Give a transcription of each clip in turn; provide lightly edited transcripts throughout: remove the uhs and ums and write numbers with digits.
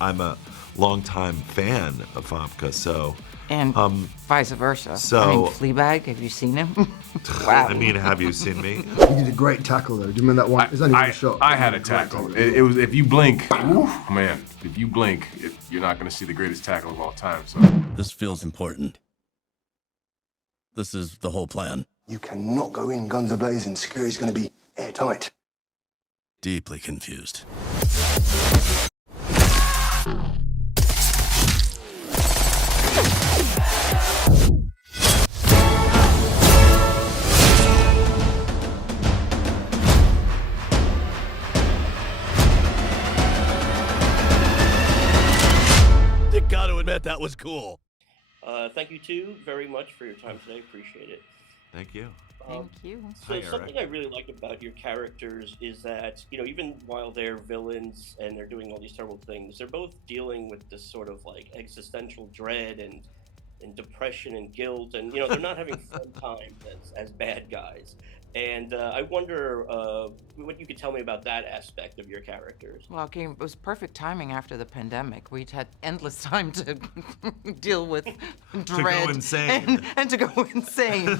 I'm a longtime fan of Famke, so. And vice versa. So, I mean, Fleabag, have you seen him? Wow. I mean, have you seen me? You did a great tackle though. Do you remember that one? It's only one shot. I had a tackle. It was, if you blink, man, if you blink, you're not going to see the greatest tackle of all time. So This feels important. This is the whole plan. You cannot go in guns a-blazing. Security's going to be airtight. Deeply confused. Gotta admit, that was cool. Thank you two very much for your time today. Appreciate it. Thank you. Thank you. So Hi, Eric. something I really liked about your characters is that, you know, even while they're villains and they're doing all these terrible things, they're both dealing with this sort of like existential dread and depression and guilt, and you know, they're not having fun times as bad guys. And I wonder what you could tell me about that aspect of your characters. Well, it was perfect timing after the pandemic. We'd had endless time to deal with dread. go insane. And to go insane.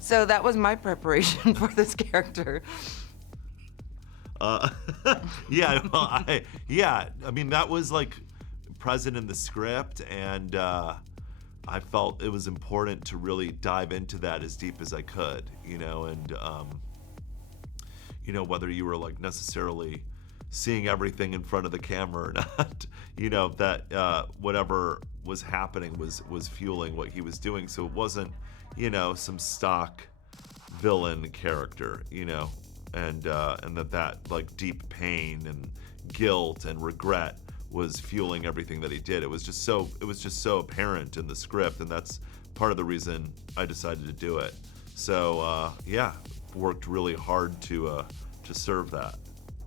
So that was my preparation for this character. Yeah, well, I mean, that was like present in the script, and I felt it was important to really dive into that as deep as I could, you know, and, you know, whether you were like necessarily seeing everything in front of the camera or not, you know, that whatever was happening was fueling what he was doing. So it wasn't, you know, some stock villain character, you know, and that like deep pain and guilt and regret was fueling everything that he did. It was just so apparent in the script, and that's part of the reason I decided to do it. So yeah, worked really hard to serve that.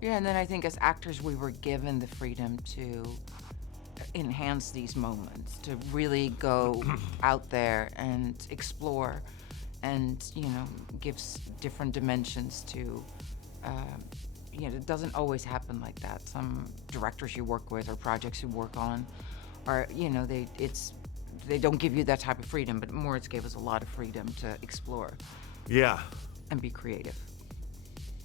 Yeah, and then I think as actors, we were given the freedom to enhance these moments, to really go out there and explore, and you know, gives different dimensions to. You know, it doesn't always happen like that. Some directors you work with or projects you work on are, you know, they don't give you that type of freedom, but Moritz gave us a lot of freedom to explore. Yeah. And be creative.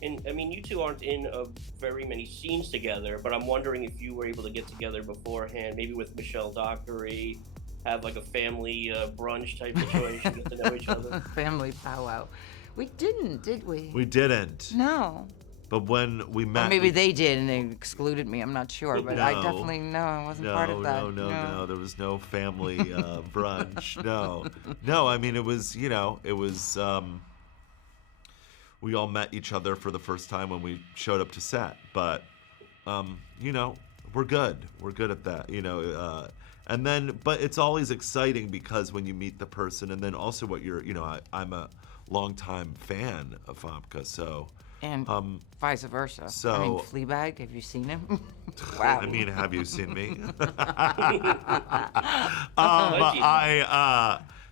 And I mean, you two aren't in very many scenes together, but I'm wondering if you were able to get together beforehand, maybe with Michelle Dockery, have like a family brunch type situation, get to know each other. Family powwow. We didn't, did we? We didn't. No. But when we met, or maybe they did and they excluded me. I'm not sure, but I definitely I wasn't part of that. No. There was no family brunch. No. I mean, it was, you know, it was. We all met each other for the first time when we showed up to set, but you know, we're good. We're good at that, you know. And then, but it's always exciting because when you meet the person, and then also what you're, you know, I'm a longtime fan of Famke, so. And vice versa. So, I mean, Fleabag, have you seen him? Wow. I mean, have you seen me?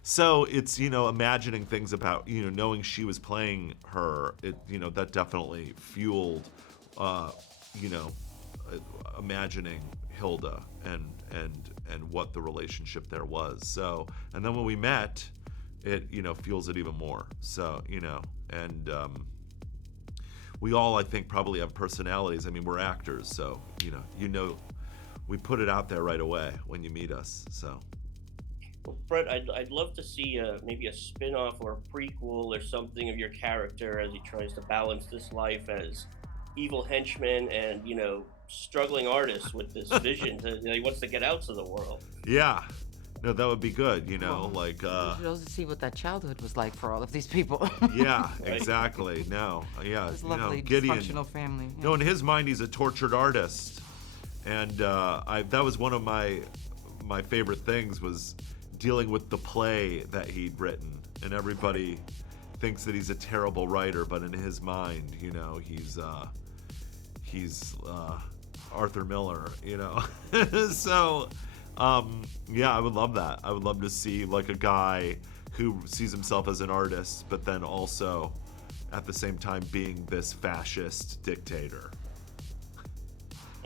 So it's, you know, imagining things about, you know, knowing she was playing her, it, you know, that definitely fueled, you know, imagining Hilda and what the relationship there was. So, and then when we met, it, you know, fuels it even more. So, you know, and we all, I think, probably have personalities. I mean, we're actors, so, you know, we put it out there right away when you meet us, so. Well, Brett, I'd love to see maybe a spin-off or a prequel or something of your character as he tries to balance this life as evil henchman and, you know, struggling artist with this vision that he wants to get out to the world. Yeah. No, that would be good, you know, like... You should also see what that childhood was like for all of these people. Yeah, exactly. No, yeah. This lovely, Gideon, dysfunctional family. Yeah. No, in his mind, he's a tortured artist. And that was one of my favorite things, was dealing with the play that he'd written. And everybody thinks that he's a terrible writer, but in his mind, you know, he's Arthur Miller, you know. So... yeah, I would love that. I would love to see like a guy who sees himself as an artist, but then also at the same time being this fascist dictator.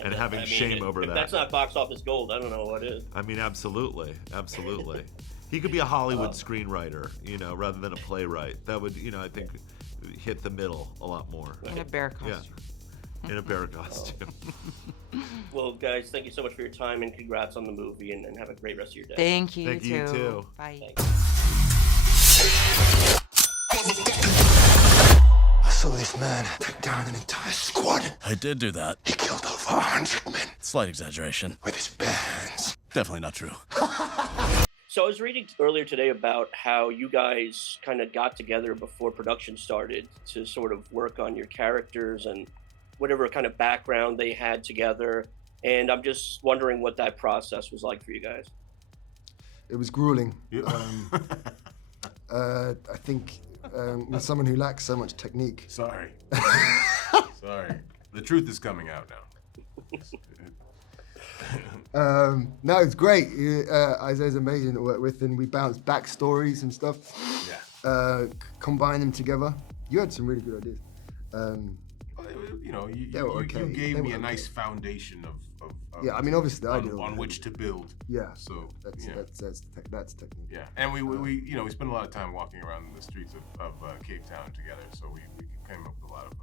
and having shame over if that. That's not box office gold. I don't know what is. I mean, absolutely. He could be a Hollywood screenwriter, rather than a playwright. That would, I think, hit the middle a lot more. In a bear costume. Yeah, in a bear costume. Well, guys, thank you so much for your time, and congrats on the movie, and have a great rest of your day. Thank you, Thank you too. Bye. I saw this man take down an entire squad. I did do that. He killed over 100 men Slight exaggeration. with his bare hands. Definitely not true. So I was reading earlier today about how you guys kind of got together before production started to sort of work on your characters and whatever kind of background they had together. And I'm just wondering what that process was like for you guys. It was grueling. Yeah. I think with someone who lacks so much technique. Sorry. Sorry. The truth is coming out now. No, it's great. Isaiah's amazing to work with, and we bounce backstories and stuff. Yeah. Combine them together. You had some really good ideas. You gave me a nice foundation of Yeah, I mean, obviously I do. on which to build. Yeah. So That's technique. yeah, and we spent a lot of time walking around the streets of Cape Town together, so we came up with a lot of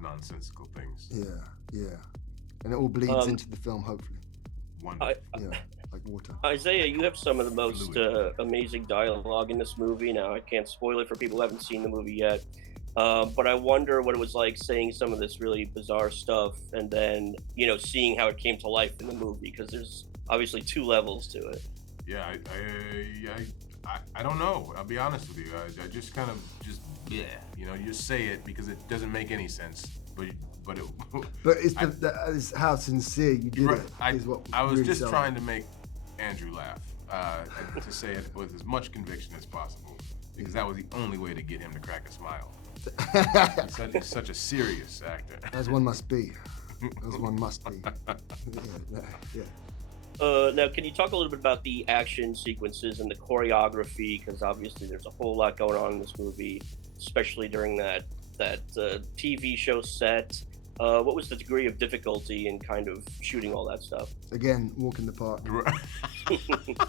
nonsensical things. Yeah. And it all bleeds into the film, hopefully. Wonderful. Like water. Isaiah, you have some of the most amazing dialogue in this movie. Now, I can't spoil it for people who haven't seen the movie yet. But I wonder what it was like saying some of this really bizarre stuff and then, seeing how it came to life in the movie, because there's obviously two levels to it. Yeah, I don't know. I'll be honest with you. I just kind of you just say it because it doesn't make any sense. But it's how sincere you did it. I was just trying to make Andrew laugh, to say it with as much conviction as possible, because that was the only way to get him to crack a smile. He's such a serious actor. As one must be. Yeah. Now, can you talk a little bit about the action sequences and the choreography? Because obviously there's a whole lot going on in this movie, especially during that TV show set. What was the degree of difficulty in kind of shooting all that stuff? Again, walk in the park.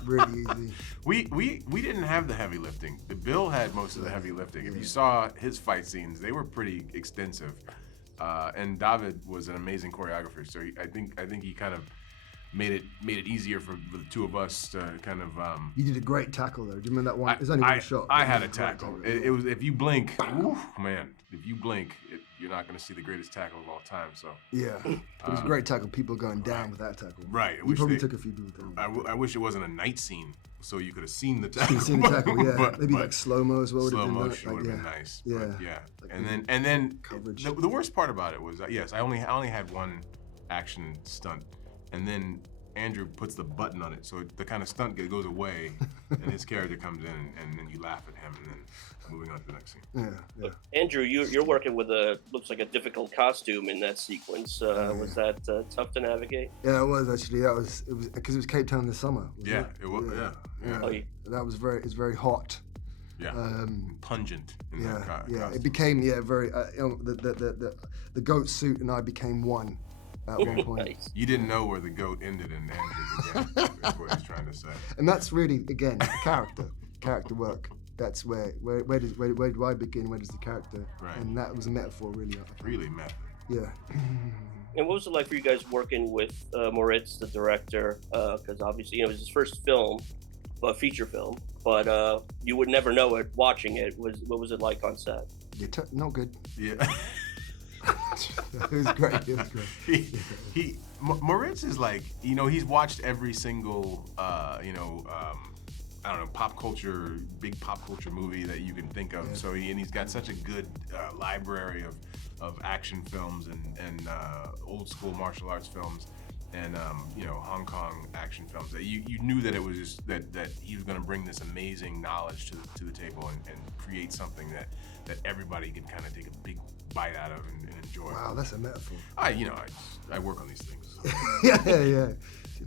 Really easy. We didn't have the heavy lifting. Bill had most of the heavy lifting. If you saw his fight scenes, they were pretty extensive. And David was an amazing choreographer, so I think he kind of made it easier for the two of us to kind of. You did a great tackle though. Do you remember that one? There's only one shot. I had a tackle. It was, if you blink, you're not going to see the greatest tackle of all time. So yeah, it was a great tackle. People going down with that tackle. Right. You probably took a few people down. I wish it wasn't a night scene, so you could have seen the tackle. Seen the tackle, yeah. Maybe like slow mo as well. Slow motion would have been nice. Yeah. But yeah. Like and then coverage. The worst part about it was yes, I only had one action stunt, and then Andrew puts the button on it, so the kind of stunt goes away, and his character comes in, and then you laugh at him, and then moving on to the next scene. Yeah. Andrew, you're working with looks like a difficult costume in that sequence. Was that tough to navigate? Yeah, it was actually. It was because it was Cape Town in the summer. Yeah, it was. Yeah. Oh, that was very hot. Yeah. Pungent. In that costume. It became very. The goat suit and I became one. At one point. Nice. You didn't know where the goat ended and Andrew began. That's what he's trying to say. And that's really, again, character work. That's where do I begin? Where does the character? Right. And that was a metaphor, really. Really method. Yeah. And what was it like for you guys working with Moritz, the director? Because obviously, it was his first film, a feature film, but you would never know it watching it. What was it like on set? No good. Yeah. It was great. Moritz is like, he's watched every single, big pop culture movie that you can think of. Yeah. So he's got such a good library of action films and old school martial arts films and Hong Kong action films that you knew that it was just that he was going to bring this amazing knowledge to the table and create something that everybody can kind of take a big bite out of and enjoy. Wow, that's a metaphor. I work on these things. So. yeah.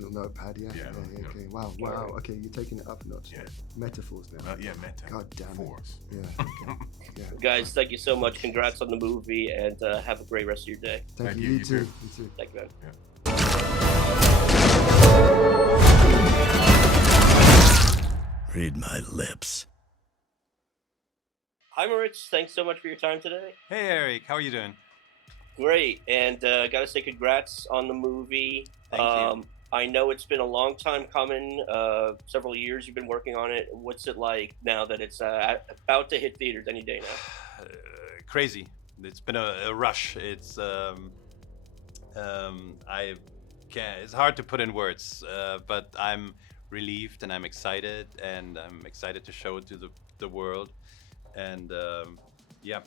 Little notepad, yeah. Yeah. Okay. Wow. Okay, you're taking it up a notch. Yeah. Metaphors now. Yeah, meta. God damn it. Force. Yeah. Okay. Yeah. Guys, thank you so much. Congrats on the movie, and have a great rest of your day. Thank you. You too. You too. Thank you, man. Read my lips. Hi, Moritz. Thanks so much for your time today. Hey, Eric. How are you doing? Great, and gotta say congrats on the movie. Thank you. I know it's been a long time coming, several years you've been working on it. What's it like now that it's about to hit theaters any day now? Crazy. It's been a rush. It's it's hard to put in words, but I'm relieved and I'm excited to show it to the world, and yeah.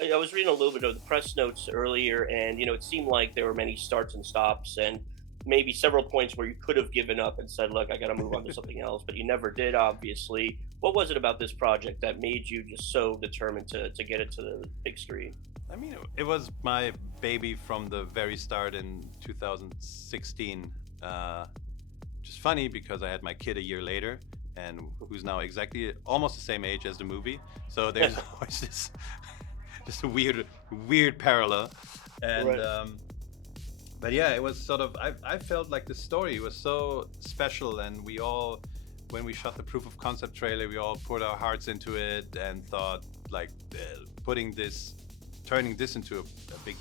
I was reading a little bit of the press notes earlier, and it seemed like there were many starts and stops, and maybe several points where you could have given up and said, "Look, I got to move on to something else," but you never did. Obviously, what was it about this project that made you just so determined to get it to the big screen? I mean, it was my baby from the very start in 2016. Which is funny because I had my kid a year later, and who's now exactly almost the same age as the movie. So there's always this. Just a weird parallel, and Right. But yeah, it was sort of I felt like the story was so special, and we all, when we shot the proof of concept trailer, we all poured our hearts into it and thought like turning this into a big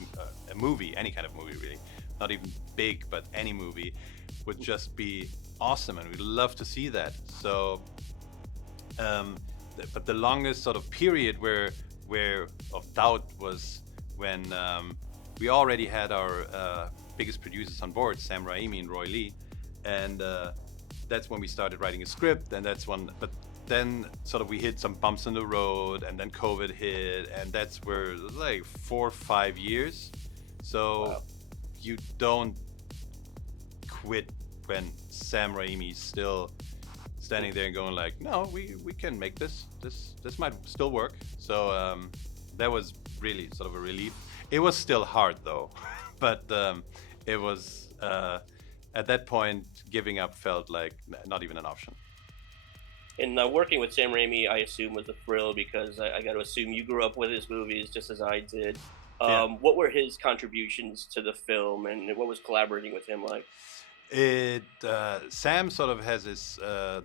a movie, any kind of movie really, not even big, but any movie would just be awesome, and we'd love to see that. So, but the longest sort of period where of doubt was when we already had our biggest producers on board, Sam Raimi and Roy Lee, and that's when we started writing a script, and but then sort of we hit some bumps in the road, and then COVID hit, and that's where like 4 or 5 years. So Wow. you don't quit when Sam Raimi's still standing there and going like, no, we can make this might still work. So that was really sort of a relief. It was still hard though, but it was at that point giving up felt like not even an option. And working with Sam Raimi, I assume, was a thrill because I got to assume you grew up with his movies just as I did. Yeah. What were his contributions to the film, and what was collaborating with him like? Sam sort of has this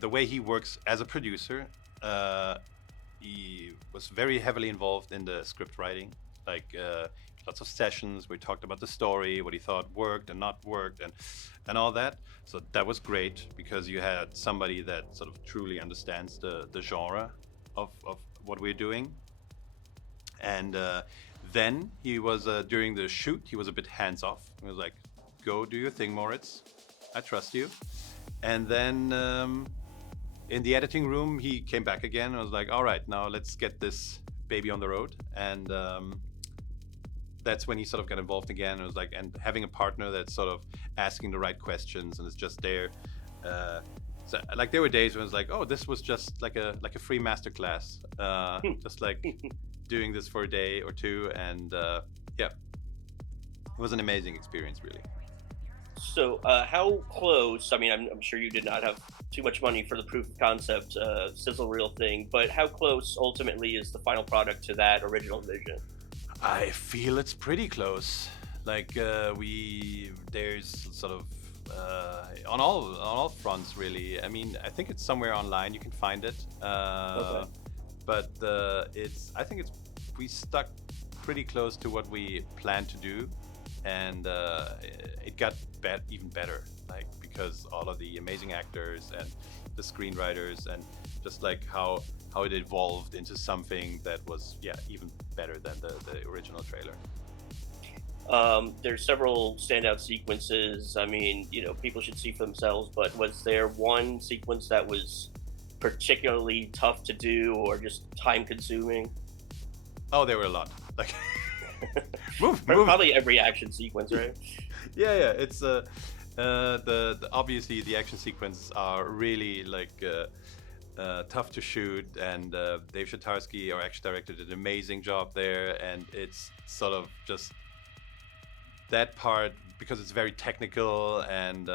the way he works as a producer. He was very heavily involved in the script writing, like lots of sessions where he talked about the story, what he thought worked and not worked, and all that. So that was great because you had somebody that sort of truly understands the genre of what we're doing. And then he was during the shoot, he was a bit hands off. He was like, "Go do your thing, Moritz. I trust you." And then in the editing room, he came back again and was like, "All right, now let's get this baby on the road." And that's when he sort of got involved again. It was like, and having a partner that's sort of asking the right questions and is just there. So like there were days when it was like, "Oh, this was just like a free masterclass, just like doing this for a day or two." And yeah, it was an amazing experience, really. So, how close? I mean, I'm sure you did not have too much money for the proof of concept sizzle reel thing, but how close ultimately is the final product to that original vision? I feel it's pretty close. Like there's sort of on all fronts, really. I mean, I think it's somewhere online. You can find it. Okay. But we stuck pretty close to what we planned to do, and it got even better. Like because all of the amazing actors and the screenwriters and just like how it evolved into something that was even better than the original trailer. There's several standout sequences. I mean, people should see for themselves, but was there one sequence that was particularly tough to do or just time consuming? Oh, there were a lot. Like move. Probably every action sequence, right? Yeah. It's the obviously the action sequences are really like tough to shoot, and Dave Shatarsky, our action director, did an amazing job there. And it's sort of just that part because it's very technical and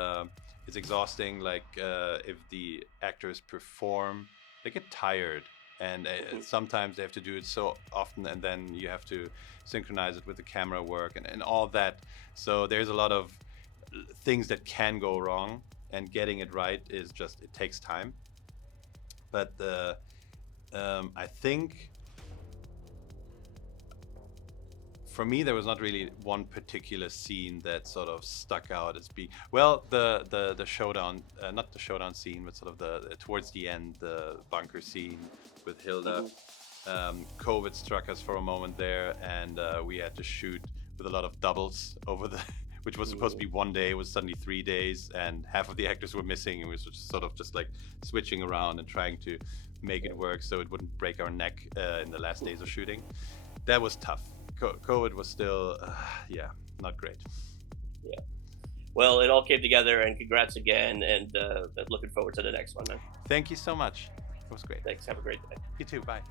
it's exhausting. Like if the actors perform, they get tired, and sometimes they have to do it so often, and then you have to synchronize it with the camera work and all that. So there's a lot of things that can go wrong, and getting it right is just, it takes time. But I think for me, there was not really one particular scene that sort of stuck out as being, well, the showdown, not the showdown scene, but sort of the towards the end, the bunker scene with Hilda. COVID struck us for a moment there, and we had to shoot with a lot of doubles over the, which was supposed to be one day, was suddenly 3 days, and half of the actors were missing, and we were just sort of just like switching around and trying to make it work so it wouldn't break our neck in the last days of shooting. That was tough. COVID was still, not great. Yeah. Well, it all came together, and congrats again, and looking forward to the next one, man. Thank you so much. It was great. Thanks. Have a great day. You too. Bye.